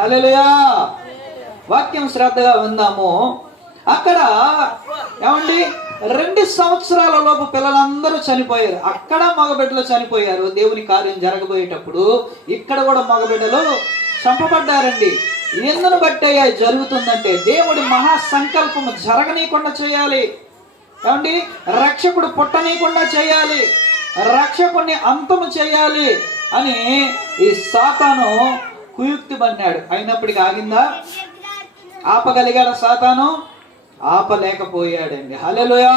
హల్లెలూయా. వాక్యం శ్రద్ధగా విందాము. అక్కడ ఏమండి? రెండు సంవత్సరాల లోపు పిల్లలందరూ చనిపోయారు. అక్కడ మగబిడ్డలు చనిపోయారు. దేవుని కార్యం జరగబోయేటప్పుడు ఇక్కడ కూడా మగబిడ్డలు చంపబడ్డారండి. ఎందును బట్టి అయ్యా జరుగుతుందంటే దేవుడి మహాసంకల్పము జరగనీయకుండా చేయాలి. ఏమండి? రక్షకుడు పుట్టనీయకుండా చేయాలి. రక్షకుడిని అంతము చేయాలి అని ఈ సాతాను కుయుక్తి పన్నాడు అయినప్పటికీ ఆగిందా? ఆపగలిగాడు సాతాను? ఆపలేకపోయాడండి. హల్లెలూయా!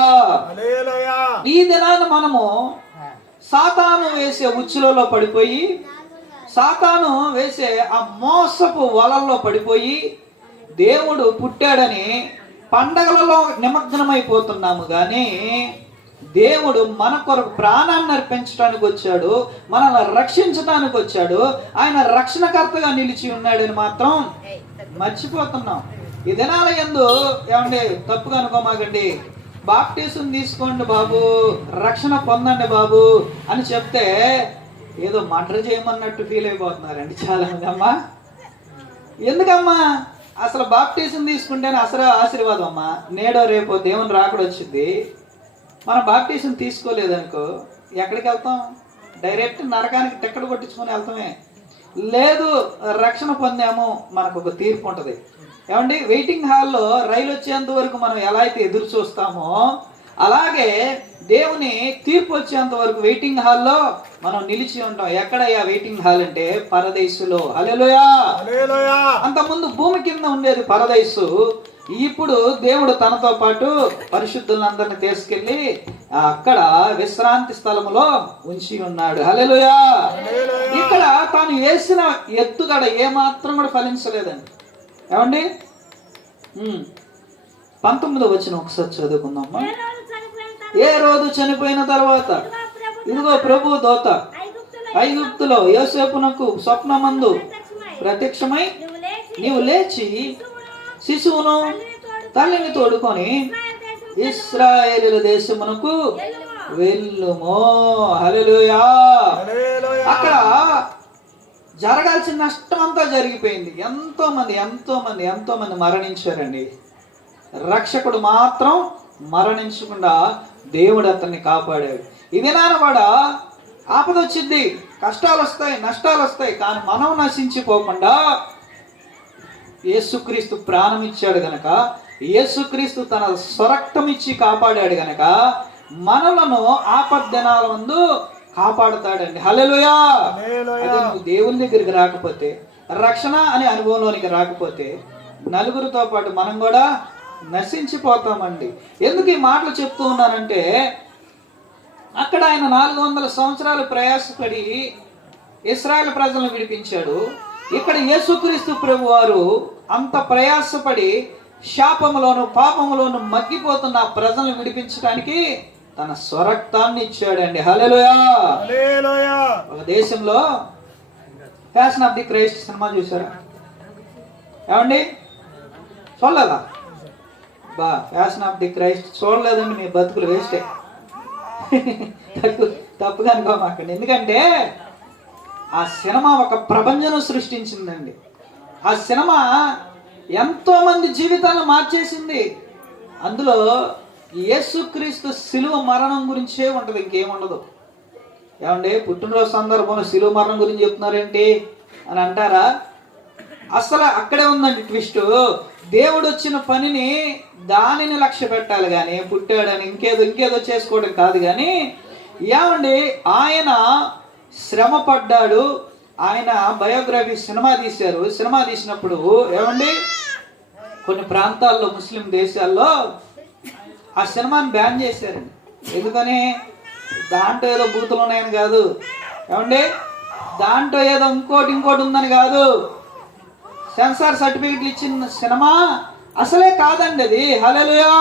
ఈ దినాన మనము సాతాను వేసే ఉచ్చులలో పడిపోయి సాతాను వేసే ఆ మోసపు వలల్లో పడిపోయి దేవుడు పుట్టాడని పండగలలో నిమగ్నమైపోతున్నాము. కానీ దేవుడు మన కొరకు ప్రాణాన్ని అర్పించడానికి వచ్చాడు మనల్ని రక్షించడానికి వచ్చాడు ఆయన రక్షణకర్తగా నిలిచి ఉన్నాడని మాత్రం మర్చిపోతున్నాం. ఈ దినాల ఎందు ఏమండి తప్పుగా అనుకోమాకండి. బాప్టిజం తీసుకోండి బాబు రక్షణ పొందండి బాబు అని చెప్తే ఏదో మర్డర్ చేయమన్నట్టు ఫీల్ అయిపోతున్నారండి చాలా అమ్మా. ఎందుకమ్మా? అసలు బాప్టిజం తీసుకుంటేనే అసలు ఆశీర్వాదం అమ్మా. నేడో రేపో దేవుని రాకడొచ్చింది. మనం బాప్టిజం తీసుకోలేదనుకో ఎక్కడికి వెళ్తాం? డైరెక్ట్ నరకానికి టిక్కెట్ కొట్టించుకొని వెళ్తామే. లేదు రక్షణ పొందాము మనకు ఒక తీర్పు ఉంటుంది. ఏమండి? వెయిటింగ్ హాల్లో రైలు వచ్చేంత వరకు మనం ఎలా అయితే ఎదురు చూస్తామో అలాగే దేవుని తీర్పు వచ్చేంత వరకు వెయిటింగ్ హాల్లో మనం నిలిచి ఉంటాం. ఎక్కడయ్యా వెయిటింగ్ హాల్ అంటే? పరదేశులో. హల్లెలూయా! హల్లెలూయా! అంతకుముందు భూమి కింద ఉండేది పరదైసు ఇప్పుడు దేవుడు తనతో పాటు పరిశుద్ధులందరిని తీసుకెళ్ళి అక్కడ విశ్రాంతి స్థలములో ఉంచి ఉన్నాడు. హల్లెలూయా! ఇక్కడ తాను వేసిన ఎత్తుగడ ఏ మాత్రం కూడా ఫలించలేదండి. ఏమండి. పంతొమ్మిదో వచ్చిన ఒకసారి చదువుకుందామా? ఏ రోజు చనిపోయిన తర్వాత? ఇదిగో ప్రభు దోత. ఐగుప్తులో యోసేపునకు స్వప్నమందు ప్రత్యక్షమై నీవు లేచి శిశువును తల్లిని తోడుకొని ఇస్రాయేలుల దేశమునకు వెళ్ళుమో. హల్లెలూయా. అక్కడ జరగాల్సిన నష్టం అంతా జరిగిపోయింది. ఎంతో మంది ఎంతో మంది ఎంతో మంది మరణించారండి. రక్షకుడు మాత్రం మరణించకుండా దేవుడు అతన్ని కాపాడాడు. ఇది నానవాడ ఆపద వచ్చింది కష్టాలు వస్తాయి నష్టాలు వస్తాయి కానీ మనం నశించిపోకుండా యేసుక్రీస్తు ప్రాణం ఇచ్చాడు గనక యేసుక్రీస్తు తన స్వరక్తం ఇచ్చి కాపాడాడు గనక మనలను ఆపద్దినాల ముందు కాపాడుతాడండి. అదే నువ్వు దేవుని దగ్గరికి రాకపోతే రక్షణ అనే అనుభవంలోనికి రాకపోతే నలుగురితో పాటు మనం కూడా నశించిపోతామండి. ఎందుకు ఈ మాటలు చెప్తూ ఉన్నానంటే అక్కడ ఆయన నాలుగు వందల సంవత్సరాలు ప్రయాసపడి ఇస్రాయల్ ప్రజలను విడిపించాడు. ఇక్కడ యేసుక్రీస్తు ప్రభు వారు అంత ప్రయాసపడి శాపములోను పాపములోను మగ్గిపోతున్న ప్రజలను విడిపించడానికి తన స్వరక్తాన్ని ఇచ్చాడండి. హల్లెలూయా! ఒక దేశంలో passion of the Christ cinema చూసారా ఏమండి? చూడలేదా? బా ఫ్యాషన్ ఆఫ్ ది క్రైస్ట్ చూడలేదండి మీ బతుకులు వేస్టే. తప్పు తప్పుగా అనుకోమాకండి. ఎందుకంటే ఆ సినిమా ఒక ప్రపంచం సృష్టించిందండి. ఆ సినిమా ఎంతో మంది జీవితాలను మార్చేసింది. అందులో యేసుక్రీస్తు శిలువ మరణం గురించే ఉంటుంది ఇంకేముండదు. ఏమండి? పుట్టినరోజు సందర్భంలో శిలువ మరణం గురించి చెప్తున్నారేంటి? అని అంటారా? అసలు అక్కడే ఉందండి ట్విస్ట్. దేవుడు వచ్చిన పనిని దానిని లక్ష్య పెట్టాలి కానీ పుట్టాడని ఇంకేదో ఇంకేదో చేసుకోవడం కాదు కానీ ఏమండి? ఆయన శ్రమ పడ్డాడు ఆయన బయోగ్రఫీ సినిమా తీశారు. సినిమా తీసినప్పుడు ఏమండి? కొన్ని ప్రాంతాల్లో ముస్లిం దేశాల్లో ఆ సినిమాని బ్యాన్ చేశారండి ఎందుకని? దాంట్లో ఏదో బూతులు ఉన్నాయని కాదు. ఏమండి? దాంట్లో ఏదో ఇంకోటి ఇంకోటి ఉందని కాదు. సెన్సార్ సర్టిఫికెట్లు ఇచ్చిన సినిమా అసలే కాదండి అది. హల్లెలూయా!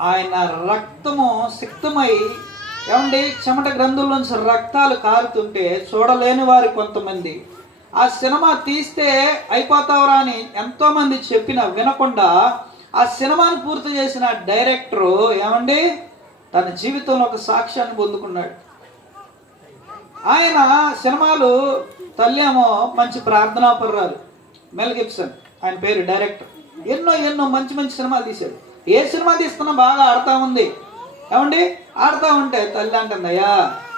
ఆయన రక్తము సిక్తమై ఏమండి? చెమట గ్రంథుల్లోంచి రక్తాలు కారుతుంటే చూడలేని వారు కొంతమంది. ఆ సినిమా తీస్తే అయిపోతావరా అని ఎంతో మంది చెప్పిన వినకుండా ఆ సినిమాని పూర్తి చేసిన డైరెక్టరు ఏమండి? తన జీవితంలో ఒక సాక్ష్యాన్ని పొందుకున్నాడు. ఆయన సినిమాలు తల్లేమో మంచి ప్రార్థనా పర్రాలు. మెల్ గిప్సన్ ఆయన పేరు డైరెక్టర్. ఎన్నో ఎన్నో మంచి మంచి సినిమాలు తీశాడు. ఏ సినిమా తీస్తున్నా బాగా ఆడతా ఉంది. ఏమండి? ఆడుతూ ఉంటే తల్లి అంటుంది అయ్యా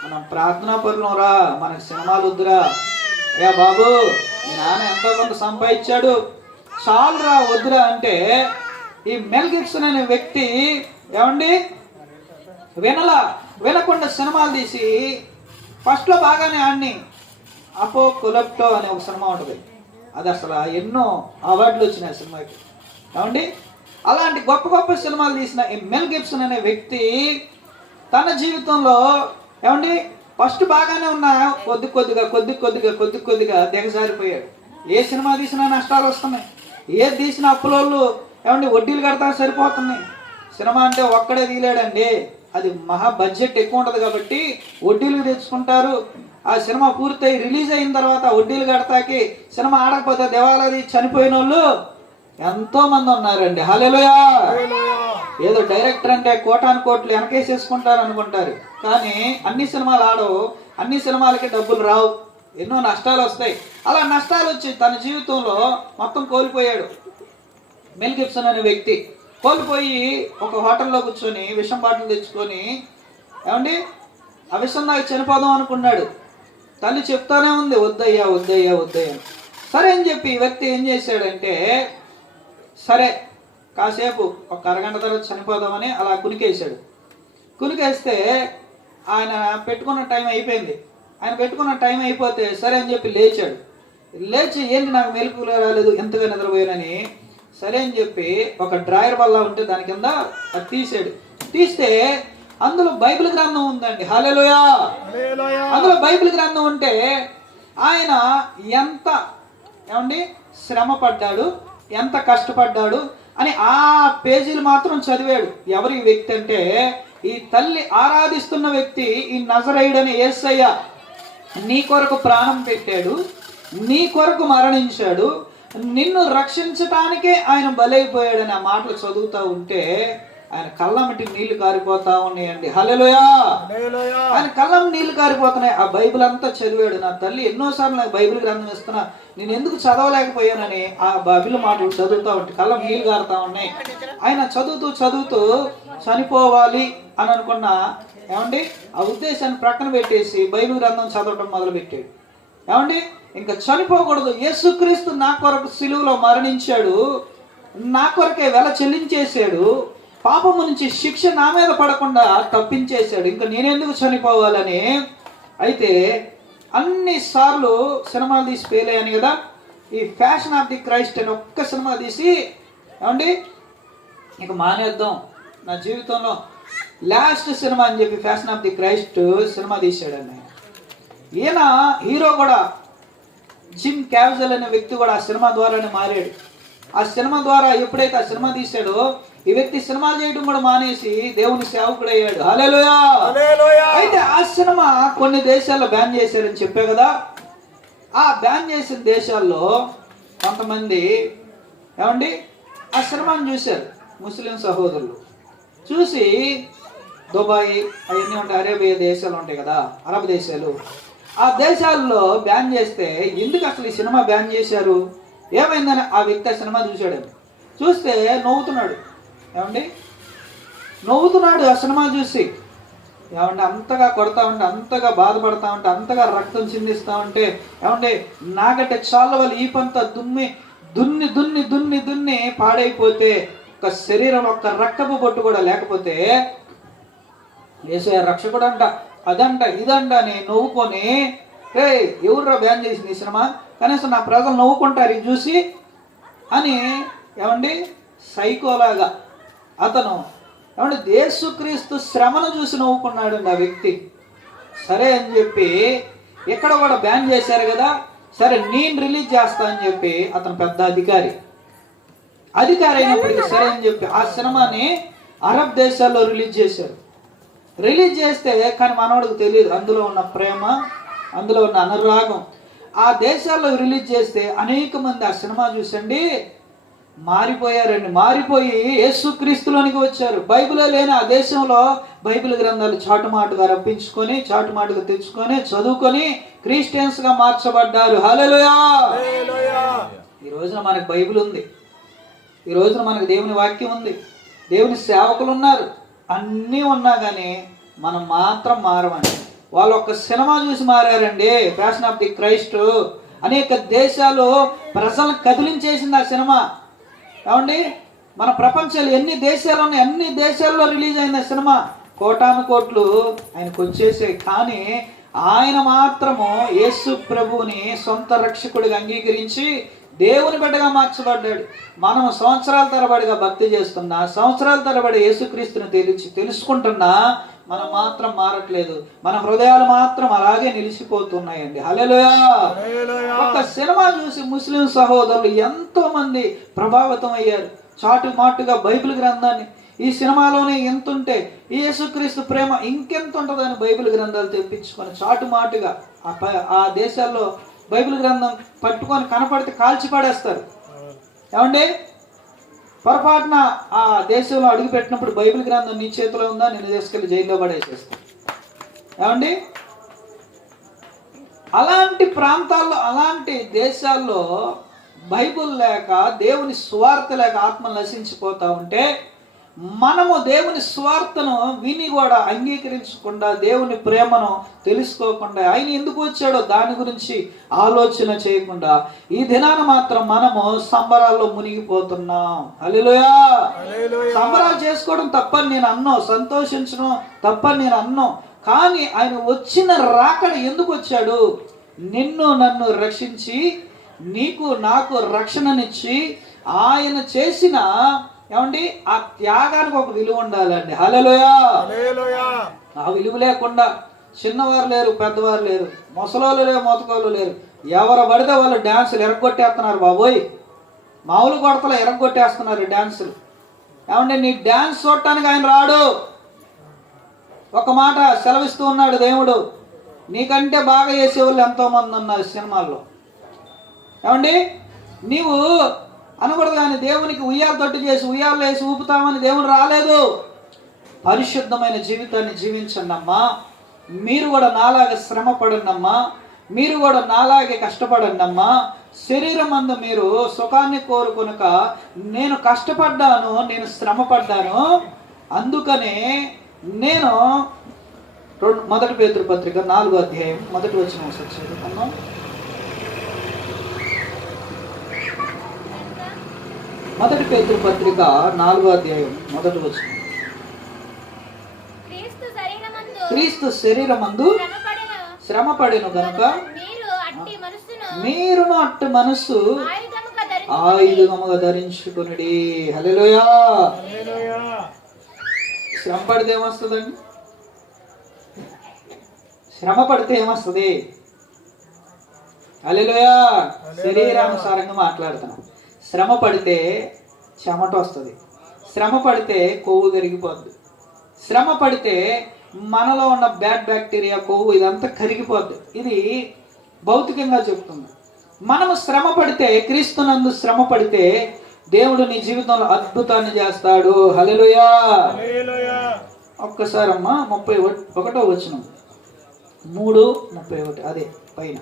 మనం ప్రార్థనా పరులంరా మనకు సినిమాలు వద్దురా. అయ్యా బాబు మీ నాన్న ఎంతో కొంత సంపాదించాడు. చాలురా వద్దురా అంటే ఈ మెల్ గిబ్సన్ అనే వ్యక్తి ఏమండి? వినలా వినకుండా సినిమాలు తీసి ఫస్ట్లో బాగానే ఆడిని. అపో కులప్టో అనే ఒక సినిమా ఉంటుంది. అది అసలు ఎన్నో అవార్డులు వచ్చినాయి ఆ సినిమాకి. ఏమండి? అలాంటి గొప్ప గొప్ప సినిమాలు తీసిన ఈ మెల్ గిబ్సన్ అనే వ్యక్తి తన జీవితంలో ఏమండి ఫస్ట్ బాగానే ఉన్న కొద్ది కొద్దిగా కొద్ది కొద్దిగా కొద్ది కొద్దిగా దిగజారిపోయాడు. ఏ సినిమా తీసినా నష్టాలు వస్తున్నాయి. ఏది తీసిన అప్పులోళ్ళు ఏమండి వడ్డీలు కడతా సరిపోతున్నాయి. సినిమా అంటే ఒక్కడే తీయలేడండి. అది మహా బడ్జెట్ ఎక్కువ ఉంటుంది కాబట్టి వడ్డీలు తెచ్చుకుంటారు. ఆ సినిమా పూర్తయి రిలీజ్ అయిన తర్వాత వడ్డీలు కడతాకి సినిమా ఆడకపోతే దేవాలది చనిపోయిన వాళ్ళు ఎంతో మంది ఉన్నారండి. హల్లెలూయా! ఏదో డైరెక్టర్ అంటే కోటాను కోట్లు వెనకేసేసుకుంటారు అనుకుంటారు. కానీ అన్ని సినిమాలు ఆడవు. అన్ని సినిమాలకి డబ్బులు రావు. ఎన్నో నష్టాలు వస్తాయి. అలా నష్టాలు వచ్చి తన జీవితంలో మొత్తం కోల్పోయాడు. మెల్ గిబ్సన్ అనే వ్యక్తి కోల్పోయి ఒక హోటల్లో కూర్చొని విషం బాటలు తెచ్చుకొని ఏమండి? ఆ విషం నాకు చనిపోదాం అనుకున్నాడు. తల్లి చెప్తానే ఉంది వద్దయ్యా వద్దయ్యా వద్దయ్యా. సరే అని చెప్పి ఈ వ్యక్తి ఏం చేశాడంటే సరే కాసేపు ఒక అరగంట తర్వాత చనిపోదామని అలా కునికేశాడు. కునికేస్తే ఆయన పెట్టుకున్న టైం అయిపోయింది. ఆయన పెట్టుకున్న టైం అయిపోతే సరే అని చెప్పి లేచాడు. లేచి ఏంటి నాకు మెలకు రాలేదు? ఎంతగా నిద్రపోయానని? సరే అని చెప్పి ఒక డ్రాయర్ వల్ల ఉంటే దాని కింద అది తీసాడు. తీస్తే అందులో బైబిల్ గ్రంథం ఉందండి. హాలేలోయా అందులో బైబిల్ గ్రంథం ఉంటే ఆయన ఎంత ఏమండి శ్రమ పడ్డాడు ఎంత కష్టపడ్డాడు అని ఆ పేజీలు మాత్రం చదివాడు. ఎవరి వ్యక్తి అంటే ఈ తల్లి ఆరాధిస్తున్న వ్యక్తి ఈ నజరైడని ఏసయ్య. నీ కొరకు ప్రాణం పెట్టాడు నీ కొరకు మరణించాడు నిన్ను రక్షించటానికే ఆయన బలైపోయాడని ఆ మాటలు చదువుతూ ఉంటే ఆయన కళ్ళమిటి నీళ్ళు కారిపోతా ఉన్నాయండి. హల్లెలూయా! ఆయన కళ్ళం నీళ్ళు కారిపోతున్నాయి. ఆ బైబిల్ అంతా చదివాడు. నా తల్లి ఎన్నోసార్లు నాకు బైబిల్ గ్రంథం ఇస్తున్నా నేను ఎందుకు చదవలేకపోయానని ఆ బైబిల్ మాటలు చదువుతా ఉంటే కళ్ళం నీళ్ళు కారుతా ఉన్నాయి. ఆయన చదువుతూ చదువుతూ చనిపోవాలి అని అనుకున్న ఏమండి? ఆ ఉద్దేశాన్ని ప్రక్కన పెట్టేసి బైబిల్ గ్రంథం చదవటం మొదలు పెట్టాడు ఏమండి? ఇంకా చనిపోకూడదు. యేసుక్రీస్తు నా కొరకు సిలువలో మరణించాడు. నా కొరకే వెల చెల్లించేశాడు. పాపము నుంచి శిక్ష నా మీద పడకుండా తప్పించేశాడు. ఇంకా నేనెందుకు చనిపోవాలని? అయితే అన్ని సార్లు సినిమాలు తీసి ఫెయిల్ అయ్యాను కదా. ఈ ఫ్యాషన్ ఆఫ్ ది క్రైస్ట్ అని ఒక్క సినిమా తీసి ఏమండి? ఇక మానేద్దాం. నా జీవితంలో లాస్ట్ సినిమా అని చెప్పి passion of the Christ cinema తీశాడండి. ఈయన హీరో కూడా జిమ్ క్యాజల్ అనే వ్యక్తి కూడా ఆ సినిమా ద్వారానే మారాడు. ఆ సినిమా ద్వారా ఎప్పుడైతే ఆ సినిమా తీశాడో ఈ వ్యక్తి సినిమాలు చేయడం కూడా మానేసి దేవుని సేవకుడు అయ్యాడు అయితే ఆ సినిమా కొన్ని దేశాల్లో బ్యాన్ చేశారని చెప్పే కదా? ఆ బ్యాన్ చేసిన దేశాల్లో కొంతమంది ఏమండి? ఆ సినిమాని చూశారు ముస్లిం సహోదరులు. చూసి దుబాయ్ అవన్నీ ఉంటాయి అరేబియా దేశాలు ఉంటాయి కదా అరబ్ దేశాలు. ఆ దేశాల్లో బ్యాన్ చేస్తే ఎందుకు అసలు ఈ సినిమా బ్యాన్ చేశారు? ఏమైందని ఆ వ్యక్తి ఆ సినిమా చూశాడు? చూస్తే నవ్వుతున్నాడు. ఏమండి? నవ్వుతున్నాడు ఆ సినిమా చూసి. ఏమంటే అంతగా కొడతా ఉంటే అంతగా బాధపడతా ఉంటే అంతగా రక్తం చిందిస్తా ఉంటే ఏమంటే నాకంటే చాలా వాళ్ళు ఈ పంత దున్ని దున్ని దున్ని దున్ని దున్ని పాడైపోతే ఒక శరీరం ఒక్క రక్తపు బొట్టు కూడా లేకపోతే ఏసే రక్షకుడు అంట అదంట ఇదంట అని నవ్వుకొని రే ఎవర్రా బ్యాన్ చేసింది ఈ సినిమా? కనీసం నా ప్రజలు నవ్వుకుంటారు ఇది చూసి అని ఏమండి? సైకోలాగా అతను ఏమంటే దేశుక్రీస్తు శ్రమను చూసి నవ్వుకున్నాడు ఆ వ్యక్తి. సరే అని చెప్పి ఇక్కడ కూడా బ్యాన్ చేశారు కదా సరే నేను రిలీజ్ చేస్తా అని చెప్పి అతను పెద్ద అధికారి. అధికారి అయినప్పటికీ సరే అని చెప్పి ఆ సినిమాని అరబ్ దేశాల్లో రిలీజ్ చేశారు. రిలీజ్ చేస్తే కానీ మనవాడికి తెలియదు అందులో ఉన్న ప్రేమ అందులో ఉన్న అనురాగం. ఆ దేశాల్లో రిలీజ్ చేస్తే అనేక మంది ఆ సినిమా చూసండి మారిపోయారండి. మారిపోయి యేసుక్రీస్తులోనికి వచ్చారు. బైబిల్లో లేని ఆ దేశంలో బైబిల్ గ్రంథాలు చాటుమాటుగా రప్పించుకొని చాటుమాటుగా తెచ్చుకొని చదువుకొని క్రిస్టియన్స్గా మార్చబడ్డారు. హల్లెలూయా! ఈ రోజున మనకు బైబిల్ ఉంది. ఈ రోజున మనకు దేవుని వాక్యం ఉంది. దేవుని సేవకులు ఉన్నారు. అన్నీ ఉన్నా కానీ మనం మాత్రం మారమండి. వాళ్ళు ఒక సినిమా చూసి మారారండి. ఫ్యాషన్ ఆఫ్ ది క్రైస్ట్ అనేక దేశాలు ప్రజలను కదిలించేసింది ఆ సినిమా. ఏమండి? మన ప్రపంచంలో ఎన్ని దేశాలు ఉన్నాయి అన్ని దేశాల్లో రిలీజ్ అయింది ఆ సినిమా. కోటాను కోట్లు ఆయనకు వచ్చేసాయి. కానీ ఆయన మాత్రము యేసు ప్రభువుని సొంత రక్షకుడిగా అంగీకరించి దేవుని బిడ్డగా మార్చబడ్డాడు. మనం సంవత్సరాల తరబడిగా భక్తి చేస్తున్నా సంవత్సరాల తరబడి యేసుక్రీస్తుని తెలిసి తెలుసుకుంటున్నా మనం మాత్రం మారట్లేదు. మన హృదయాలు మాత్రం అలాగే నిలిచిపోతున్నాయండి. హల్లెలూయా. ఒక సినిమా చూసి ముస్లిం సహోదరులు ఎంతో మంది ప్రభావితం అయ్యారు. చాటు మాటుగా బైబిల్ గ్రంథాన్ని. ఈ సినిమాలోనే ఎంత ఉంటే ఈ యేసుక్రీస్తు ప్రేమ ఇంకెంత ఉంటుందని బైబిల్ గ్రంథాలు తెప్పించుకొని చాటు మాటుగా ఆ దేశాల్లో బైబిల్ గ్రంథం పట్టుకొని కనపడితే కాల్చి పడేస్తారు ఏమండి? పొరపాటున ఆ దేశంలో అడుగు పెట్టినప్పుడు బైబిల్ గ్రంథం నీ చేతిలో ఉందా? నిన్ను తీసుకెళ్ళి జైల్లో పడేసేస్తాను ఏమండి? అలాంటి ప్రాంతాల్లో అలాంటి దేశాల్లో బైబుల్ లేక దేవుని స్వార్థ లేక ఆత్మ నశించిపోతా ఉంటే మనము దేవుని స్వార్థను విని కూడా అంగీకరించకుండా దేవుని ప్రేమను తెలుసుకోకుండా ఆయన ఎందుకు వచ్చాడో దాని గురించి ఆలోచన చేయకుండా ఈ దినాన మాత్రం మనము సంబరాల్లో మునిగిపోతున్నాం. హల్లెలూయా. సంబరాలు చేసుకోవడం తప్పని నేను అన్నో సంతోషించడం తప్పని నేను అన్నో కానీ ఆయన వచ్చిన రాకడ ఎందుకు వచ్చాడు? నిన్ను నన్ను రక్షించి నీకు నాకు రక్షణనిచ్చి ఆయన చేసిన ఏమండి? ఆ త్యాగానికి ఒక విలువ ఉండాలండి. హల్లెలూయా. ఆ విలువ లేకుండా చిన్నవారు లేరు పెద్దవారు లేరు ముసలోళ్ళు లేరు మొతకోళ్ళు లేరు. ఎవరు పడితే వాళ్ళు డ్యాన్సులు ఎరగొట్టేస్తున్నారు బాబోయ్. మామూలు కొడతలు ఎరగొట్టేస్తున్నారు డ్యాన్సులు ఏమంటే నీ డ్యాన్స్ చూడటానికి ఆయన రాడు. ఒక మాట సెలవిస్తూ ఉన్నాడు దేవుడు. నీకంటే బాగా చేసేవాళ్ళు ఎంతోమంది ఉన్నారు సినిమాల్లో. ఏమండి నీవు అనకూడదు కానీ దేవునికి ఉయ్యాల తట్టు చేసి ఉయ్యాలు వేసి ఊపుతామని దేవుడు రాలేదు. పరిశుద్ధమైన జీవితాన్ని జీవించండి అమ్మా మీరు కూడా నాలాగే శ్రమ పడండమ్మా మీరు కూడా నాలాగే కష్టపడండమ్మా. శరీరం అందు మీరు సుఖాన్ని కోరుకొనక నేను కష్టపడ్డాను నేను శ్రమ పడ్డాను అందుకనే నేను రెండు మొదటి పేతృపత్రిక నాలుగో అధ్యాయం మొదటి వచ్చిన వచ్చేది చదువుకుందాం. మొదటి పేతృ పత్రిక నాలుగో అధ్యాయం మొదటి వచ్చిన క్రీస్తు శరీరమందు శ్రమపడెను. శ్రమపడెను గనుక మీరు అట్టి మనస్సు ఆయుధముగా ధరించి ఆయుధముగా ధరించుకునుడి. హల్లెలూయా. హల్లెలూయా. శ్రమ పడితే ఏమొస్తుందండి? శ్రమ పడితే ఏమొస్తుంది హల్లెలూయా. శరీరానుసారంగా మాట్లాడుతున్నాం. శ్రమ పడితే చెమట వస్తుంది. శ్రమ పడితే కొవ్వు కరిగిపోద్ది శ్రమ పడితే మనలో ఉన్న బ్యాడ్ బ్యాక్టీరియా కొవ్వు ఇదంతా కరిగిపోద్ది. ఇది భౌతికంగా చెప్తుంది. మనము శ్రమ పడితే క్రీస్తునందు శ్రమ పడితే దేవుడు నీ జీవితంలో అద్భుతాన్ని చేస్తాడు. హల్లెలూయా. హల్లెలూయా. ఒక్కసారి అమ్మా ముప్పై ఒకటి- ఒకటో వచ్చిన మూడు ముప్పై ఒకటి అదే పైన.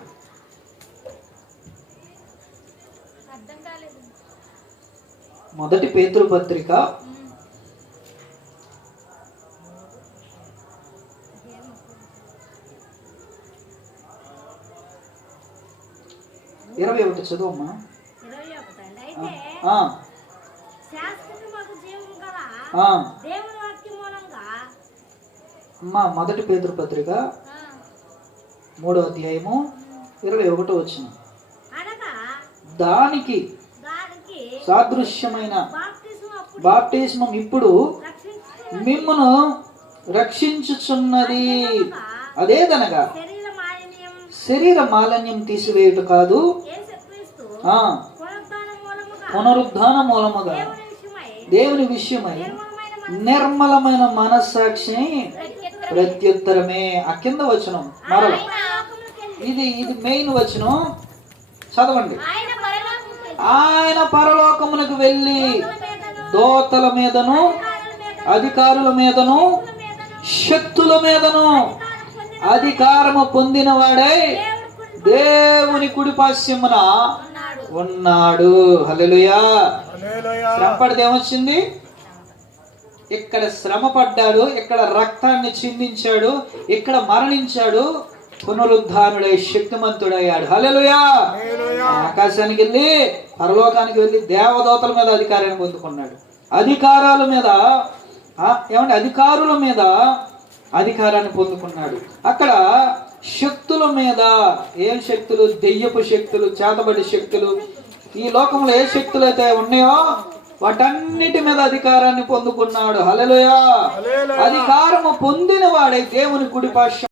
మొదటి పేతృ పత్రిక. ఇరవై ఒకటి చదువమ్మా. అమ్మా మొదటి పేతృ పత్రిక. ఆ, మూడో అధ్యాయము. ఇరవై ఒకటో వచ్చిన దానికి సాదృశ్యమైన బాప్తిజం బాప్టిస్మం ఇప్పుడు మిమ్మను రక్షించుచున్నది. అదేదనగా శరీర మాలిన్యం తీసివేయుట కాదు. పునరుద్ధాన మూలముగా దేవుని విషయమై నిర్మలమైన నిర్మలమైన మనస్సాక్షి ప్రత్యుత్తరమే. ఆ కింద వచనం మరల. ఇది ఇది మెయిన్ వచనం. చదవండి. ఆయన పరలోకమునకు వెళ్ళి దోతల మీదను అధికారుల మీదను శక్తుల మీదను అధికారము పొందిన వాడై దేవుడికి దేవుని కుడిపాశ్యమున ఉన్నాడు ఉన్నాడు. హల్లెలూయా. హల్లెలూయా. శ్రమ పడితే ఏమొచ్చింది? ఇక్కడ శ్రమ పడ్డాడు ఇక్కడ రక్తాన్ని చిందించాడు ఇక్కడ మరణించాడు పునరుద్ధానుడై శక్తిమంతుడయ్యాడు. హల్లెలూయా. ఆకాశానికి వెళ్ళి పరలోకానికి వెళ్ళి దేవదూతల మీద అధికారాన్ని పొందుకున్నాడు. అధికారాల మీద ఏమంటే అధికారుల మీద అధికారాన్ని పొందుకున్నాడు. అక్కడ శక్తుల మీద ఏం శక్తులు? దెయ్యపు శక్తులు చేతబడి శక్తులు. ఈ లోకంలో ఏ శక్తులు అయితే ఉన్నాయో వాటన్నిటి మీద అధికారాన్ని పొందుకున్నాడు. హల్లెలూయా. అధికారము పొందిన వాడే దేవుని పార్శ్వ